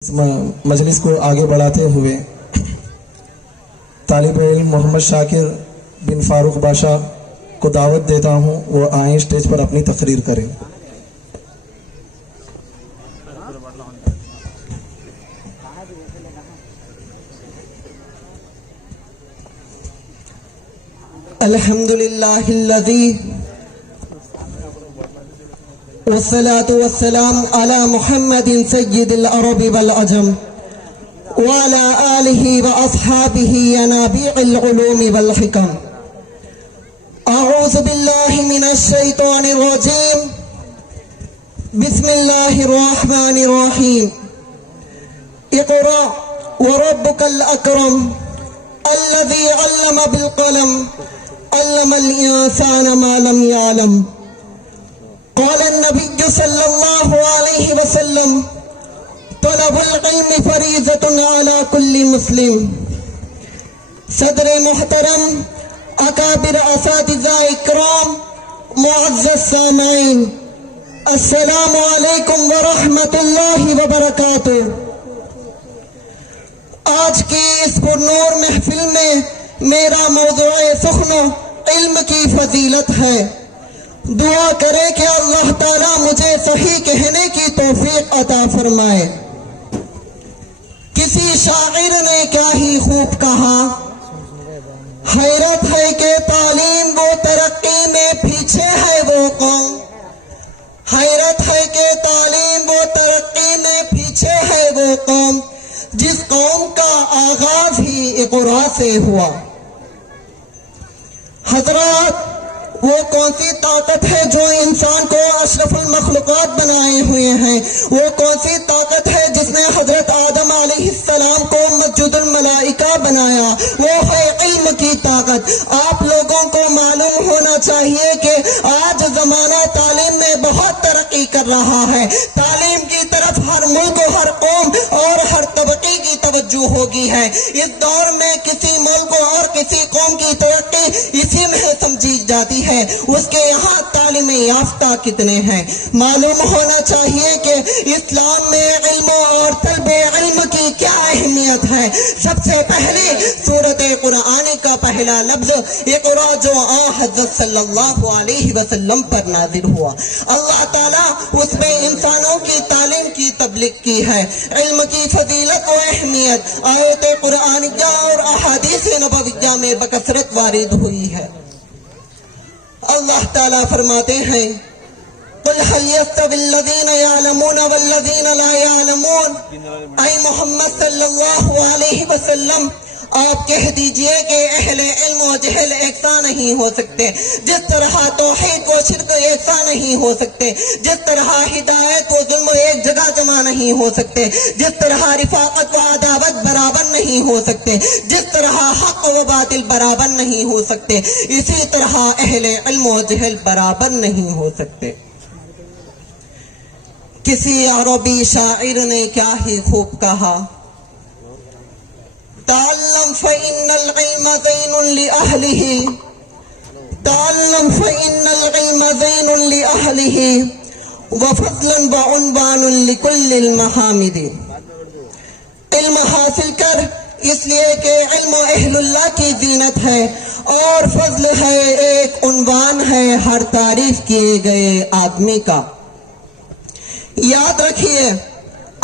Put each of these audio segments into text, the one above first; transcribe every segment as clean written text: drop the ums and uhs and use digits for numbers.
مجلس کو آگے بڑھاتے ہوئے طالب علم محمد شاکر بن فاروق باشا کو دعوت دیتا ہوں، وہ آئیں اسٹیج پر اپنی تقریر کریں۔ الحمدللہ الذی والصلاة والسلام على محمد سید العرب والعجم وعلى آلہ واصحابہ ینابیع العلوم والحکم۔ اعوذ باللہ من الشیطان الرجیم، بسم اللہ الرحمن الرحیم۔ اقرأ وربک الاکرم الذی علم بالقلم علم الانسان ما لم يعلم۔ قال النبي صلى الله عليه وسلم طلب العلم فریضة على كل مسلم۔ صدر محترم، اکابر اساتذہ اکرام، معزز سامعین، السلام علیکم ورحمۃ اللہ وبرکاتہ۔ آج کی اس پرنور محفل میں میرا موضوع سخن علم کی فضیلت ہے۔ دعا کرے کہ اللہ تعالیٰ مجھے صحیح کہنے کی توفیق عطا فرمائے۔ کسی شاعر نے کیا ہی خوب کہا، حیرت ہے کہ تعلیم و ترقی میں پیچھے ہے وہ قوم، حیرت ہے کہ تعلیم و ترقی میں پیچھے ہے وہ قوم جس قوم کا آغاز ہی اقرا سے ہوا۔ حضرات، وہ کون سی طاقت ہے جو انسان کو اشرف المخلوقات بنائے ہوئے ہیں؟ وہ کون سی طاقت ہے جس نے حضرت آدم علیہ السلام کو مسجد الملائکہ بنایا؟ وہ ہے علم کی طاقت۔ آپ لوگوں کو معلوم ہونا چاہیے کہ آج زمانہ تعلیم میں بہت ترقی کر رہا ہے۔ تعلیم کی طرف ہر ملک و ہر قوم اور ہر طبقے کی توجہ ہوگی ہے۔ اس دور میں کسی ملک اور کسی قوم کی ترقی اسی میں سمجھی جاتی ہے اس کے یہاں تعلیم یافتہ کتنے ہیں۔ معلوم ہونا چاہیے کہ اسلام میں علم اور طلب علم کی کیا اہمیت ہے۔ سب سے پہلے سورۃ قرآن کا پہلا لفظ اقرا جو حضرت صلی اللہ علیہ وسلم پر نازل ہوا، اللہ تعالیٰ اس میں انسانوں کی تعلیم کی تبلیغ کی ہے۔ علم کی فضیلت و اہمیت آیت قرآنیہ اور احادیث نبویہ میں بکثرت وارد ہوئی ہے۔ اللہ تعالیٰ فرماتے ہیں، قل هل يستوي الذين يعلمون والذين لا يعلمون۔ اے محمد صلی اللہ علیہ وسلم، آپ کہہ دیجئے کہ اہل علم و جہل یکساں نہیں ہو سکتے، جس طرح توحید و شرک یکساں نہیں ہو سکتے، جس طرح ہدایت و ظلم ایک جگہ جمع نہیں ہو سکتے، جس طرح رفاقت و عداوت برابر نہیں ہو سکتے، جس طرح حق و باطل برابر نہیں ہو سکتے، اسی طرح اہل علم و جہل برابر نہیں ہو سکتے۔ کسی عربی شاعر نے کیا ہی خوب کہا، تعلم فإن العلم زين لأهله، تعلم فإن العلم زين لأهله وفضلا وعنوان لكل المحامد۔ علم حاصل کر، اس لیے کہ علم اہل اللہ کی زینت ہے، اور فضل ہے، ایک عنوان ہے ہر تعریف کیے گئے آدمی کا۔ یاد رکھیے،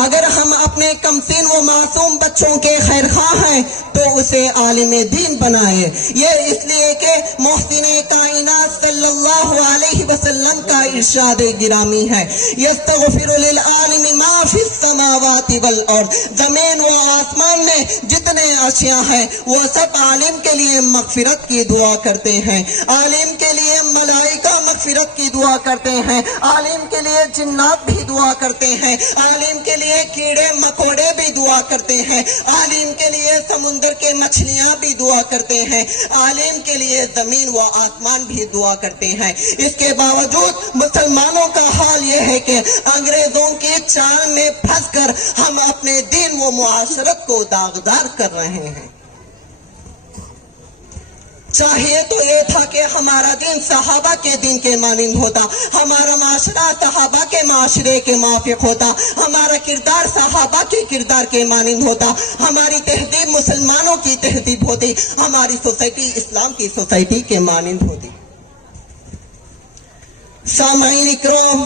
اگر ہم اپنے کمسین و معصوم بچوں کے خیر خواہ ہیں تو اسے عالم دین بنائے۔ یہ اس لیے کہ محسن کائنات صلی اللہ علیہ وسلم کا ارشاد گرامی ہے، یستغفر للعالم ما فی السماوات والارض۔ زمین و آسمان میں جتنے اشیاء ہیں وہ سب عالم کے لیے مغفرت کی دعا کرتے ہیں۔ عالم کے لیے ملائکہ مغفرت کی دعا کرتے ہیں، عالم کے لیے جنات بھی دعا کرتے ہیں، عالم کے لیے کیڑے مکوڑے بھی دعا کرتے ہیں، عالم کے لیے سمندر کے مچھلیاں بھی دعا کرتے ہیں، عالم کے لیے زمین و آسمان بھی دعا کرتے ہیں۔ اس کے باوجود مسلمانوں کا حال یہ ہے کہ انگریزوں کی چال میں پھنس کر ہم اپنے دین و معاشرت کو داغدار کر رہے ہیں۔ چاہیے تو یہ تھا کہ ہمارا دین صحابہ کے دین کے مانند ہوتا، ہمارا معاشرہ صحابہ کے معاشرے کے موافق ہوتا، ہمارا کردار صحابہ کے کردار کے مانند ہوتا، ہماری تہذیب مسلمانوں کی تہذیب ہوتی، ہماری سوسائٹی اسلام کی سوسائٹی کے مانند ہوتی۔ سامعین اکرام،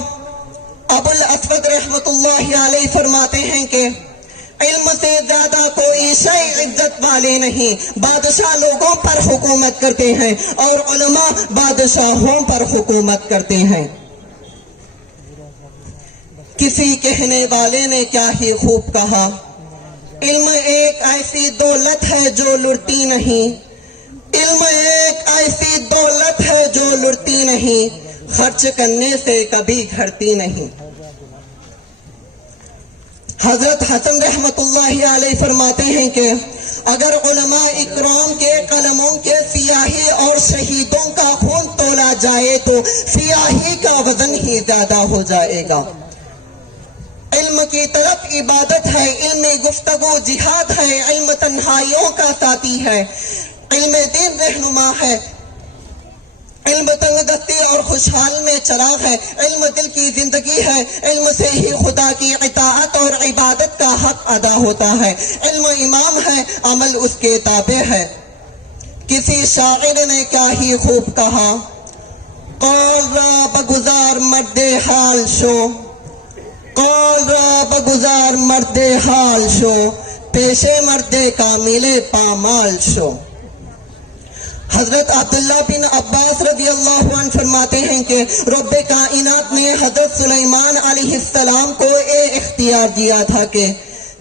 ابو الاسود رحمت اللہ علیہ فرماتے ہیں کہ علم سے زیادہ کوئی شے عزت والے نہیں، بادشاہ لوگوں پر حکومت کرتے ہیں اور علماء بادشاہوں پر حکومت کرتے ہیں۔ کسی کہنے والے نے کیا ہی خوب کہا، علم ایک ایسی دولت ہے جو لٹتی نہیں، علم ایک ایسی دولت ہے جو لٹتی نہیں، خرچ کرنے سے کبھی گھٹتی نہیں۔ حضرت حسن رحمت اللہ علیہ فرماتے ہیں کہ اگر علماء اکرام کے قلموں کے سیاہی اور شہیدوں کا خون تولا جائے تو سیاہی کا وزن ہی زیادہ ہو جائے گا۔ علم کی طرف عبادت ہے، علم گفتگو جہاد ہے، علم تنہائیوں کا ساتھی ہے، علم دین رہنما ہے، علم تنگ دستی اور خوشحال میں چراغ ہے، علم دل کی زندگی ہے، علم سے ہی خدا کی اطاعت اور عبادت کا حق ادا ہوتا ہے، علم امام ہے، عمل اس کے تابع ہے۔ کسی شاعر نے کیا ہی خوب کہا، قول را بگزار مرد حال شو، قول را بگزار مرد حال شو، پیشے مرد کامل پامال شو۔ حضرت عبداللہ بن عباس رضی اللہ عنہ فرماتے ہیں کہ رب کائنات نے حضرت سلیمان علیہ السلام کو یہ اختیار دیا تھا کہ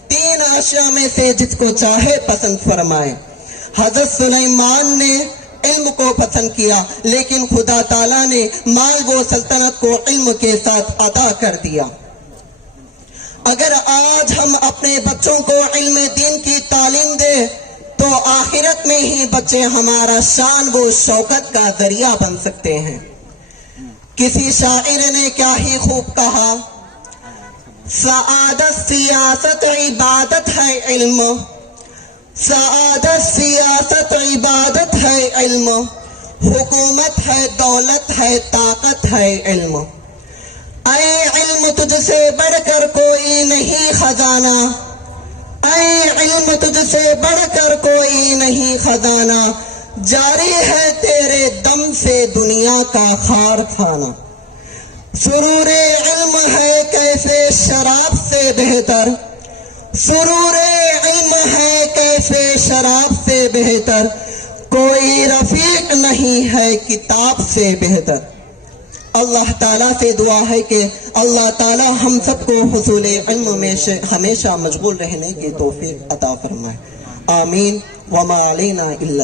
3 اشیاء میں سے جس کو چاہے پسند فرمائے۔ حضرت سلیمان نے علم کو پسند کیا، لیکن خدا تعالیٰ نے مال و سلطنت کو علم کے ساتھ عطا کر دیا۔ اگر آج ہم اپنے بچوں کو علم دین کی تعلیم دیں تو آخرت میں ہی بچے ہمارا شان و شوکت کا ذریعہ بن سکتے ہیں۔ کسی شاعر نے کیا ہی خوب کہا، سعادت سیاست عبادت ہے علم، سعادت سیاست عبادت ہے علم، حکومت ہے دولت ہے طاقت ہے علم۔ اے علم تجھ سے بڑھ کر کوئی نہیں خزانہ، اے علم تجھ سے بڑھ کر کوئی نہیں خزانہ، جاری ہے تیرے دم سے دنیا کا خار کھانا۔ سرور علم ہے کیسے شراب سے بہتر، سرور علم ہے کیسے شراب سے بہتر، کوئی رفیق نہیں ہے کتاب سے بہتر۔ اللہ تعالیٰ سے دعا ہے کہ اللہ تعالیٰ ہم سب کو حصول علم میں ہمیشہ مشغول رہنے کی توفیق عطا فرمائے، آمین۔ وما علینا الا